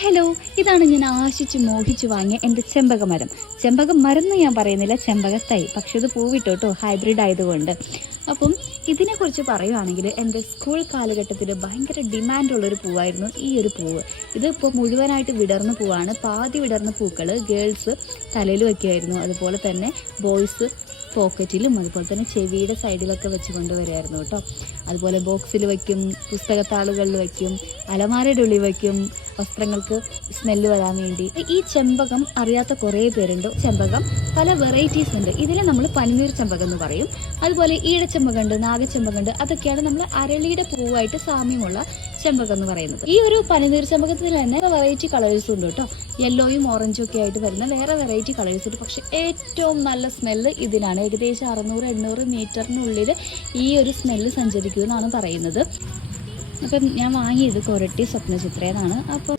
Hello, ഇതാണ് ഞാൻ ആശിച്ച് മോഹിച്ചു വാങ്ങിയ എൻ്റെ ചെമ്പകമരം. ചെമ്പകമരം എന്ന് ഞാൻ പറയുന്നില്ല, ചെമ്പകത്തൈ. പക്ഷെ ഇത് പൂവിട്ടു കേട്ടോ, ഹൈബ്രിഡ് ആയതുകൊണ്ട്. അപ്പം ഇതിനെക്കുറിച്ച് പറയുവാണെങ്കിൽ എൻ്റെ സ്കൂൾ കാലഘട്ടത്തിൽ ഭയങ്കര ഡിമാൻഡുള്ളൊരു പൂവായിരുന്നു ഈ ഒരു പൂവ്. ഇതിപ്പോൾ മുഴുവനായിട്ട് വിടർന്ന പൂവാണ്. പാതി വിടർന്ന പൂക്കൾ ഗേൾസ് തലയിൽ വയ്ക്കുമായിരുന്നു. അതുപോലെ തന്നെ ബോയ്സ് പോക്കറ്റിലും അതുപോലെ തന്നെ ചെവിയുടെ സൈഡിലൊക്കെ വെച്ച് കൊണ്ടുവരുമായിരുന്നു കേട്ടോ. അതുപോലെ ബോക്സിൽ വയ്ക്കും, പുസ്തകത്താളുകളിൽ വയ്ക്കും, അലമാരയുടെ ഉള്ളിൽ വയ്ക്കും, വസ്ത്രങ്ങൾക്ക് സ്മെല്ല് വരാൻ വേണ്ടി. ഈ ചെമ്പകം അറിയാത്ത കുറേ പേരുണ്ട്. ചെമ്പകം പല വെറൈറ്റീസ് ഉണ്ട്. ഇതിനെ നമ്മൾ പനിനീർ ചെമ്പകം എന്ന് പറയും. അതുപോലെ ഈഴച്ചെമ്പകമുണ്ട്, നാഗച്ചെമ്പകമുണ്ട്. അതൊക്കെയാണ് നമ്മൾ അരളിയുടെ പൂവായിട്ട് സാമ്യമുള്ള ചെമ്പകം എന്ന് പറയുന്നത്. ഈ ഒരു പനിനീർ ചെമ്പകത്തിൽ തന്നെ വെറൈറ്റി കളേഴ്സ് ഉണ്ട് കേട്ടോ. യെല്ലോയും ഓറഞ്ചും ഒക്കെ ആയിട്ട് വരുന്ന വേറെ വെറൈറ്റി കളേഴ്സ് ഉണ്ട്. പക്ഷെ ഏറ്റവും നല്ല സ്മെല്ല് ഇതിനാണ്. ഏകദേശം 600-800 മീറ്ററിനുള്ളിൽ ഈ ഒരു സ്മെല്ല് സഞ്ചരിക്കുമെന്നാണ് പറയുന്നത്. അപ്പം ഞാൻ വാങ്ങിയത് കൊരട്ടി സ്വപ്നചിത്രയെന്നാണ്. അപ്പോൾ